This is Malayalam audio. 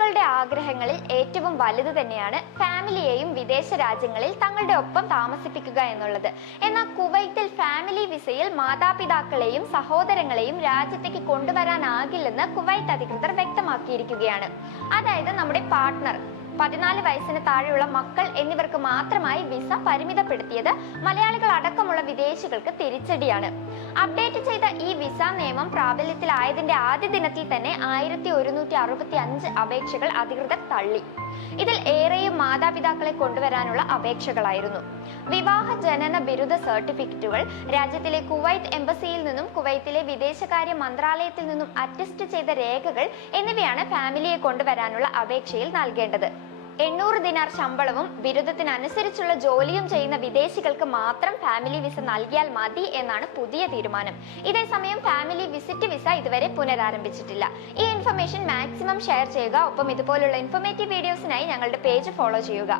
പ്രവാസികളുടെ ആഗ്രഹങ്ങളിൽ ഏറ്റവും വലുത് തന്നെയാണ് ഫാമിലിയെയും വിദേശ രാജ്യങ്ങളിൽ തങ്ങളുടെ ഒപ്പം താമസിപ്പിക്കുക എന്നുള്ളത്. എന്നാൽ കുവൈത്തിൽ ഫാമിലി വിസയിൽ മാതാപിതാക്കളെയും സഹോദരങ്ങളെയും രാജ്യത്തേക്ക് കൊണ്ടുവരാനാകില്ലെന്ന് കുവൈത്ത് അധികൃതർ വ്യക്തമാക്കിയിരിക്കുകയാണ്. അതായത് നമ്മുടെ പാർട്ട്ണർ, 14 വയസ്സിന് താഴെയുള്ള മക്കൾ എന്നിവർക്ക് മാത്രമായി വിസ പരിമിതപ്പെടുത്തിയത് മലയാളികൾ അടക്കമുള്ള വിദേശികൾക്ക് തിരിച്ചടിയാണ്. അപ്ഡേറ്റ് ചെയ്ത ഈ വിസ നിയമം പ്രാബല്യത്തിലായതിന്റെ ആദ്യ ദിനത്തിൽ തന്നെ 1165 അപേക്ഷകൾ അധികൃതർ തള്ളി. ഇതിൽ ഏറെയും മാതാപിതാക്കളെ കൊണ്ടുവരാനുള്ള അപേക്ഷകളായിരുന്നു. വിവാഹ ജനന ബിരുദ സർട്ടിഫിക്കറ്റുകൾ, രാജ്യത്തിലെ കുവൈത്ത് എംബസിയിൽ നിന്നും കുവൈത്തിലെ വിദേശകാര്യ മന്ത്രാലയത്തിൽ നിന്നും അറ്റസ്റ്റ് ചെയ്ത രേഖകൾ എന്നിവയാണ് ഫാമിലിയെ കൊണ്ടുവരാനുള്ള അപേക്ഷയിൽ നൽകേണ്ടത്. 800 ദിനാർ ശമ്പളവും ബിരുദത്തിനനുസരിച്ചുള്ള ജോലിയും ചെയ്യുന്ന വിദേശികൾക്ക് മാത്രം ഫാമിലി വിസ നൽകിയാൽ മതി എന്നാണ് പുതിയ തീരുമാനം. ഇതേസമയം ഫാമിലി വിസിറ്റ് വിസ ഇതുവരെ പുനരാരംഭിച്ചിട്ടില്ല. ഈ ഇൻഫർമേഷൻ മാക്സിമം ഷെയർ ചെയ്യുക. ഒപ്പം ഇതുപോലുള്ള ഇൻഫോർമേറ്റീവ് വീഡിയോസിനായി ഞങ്ങളുടെ പേജ് ഫോളോ ചെയ്യുക.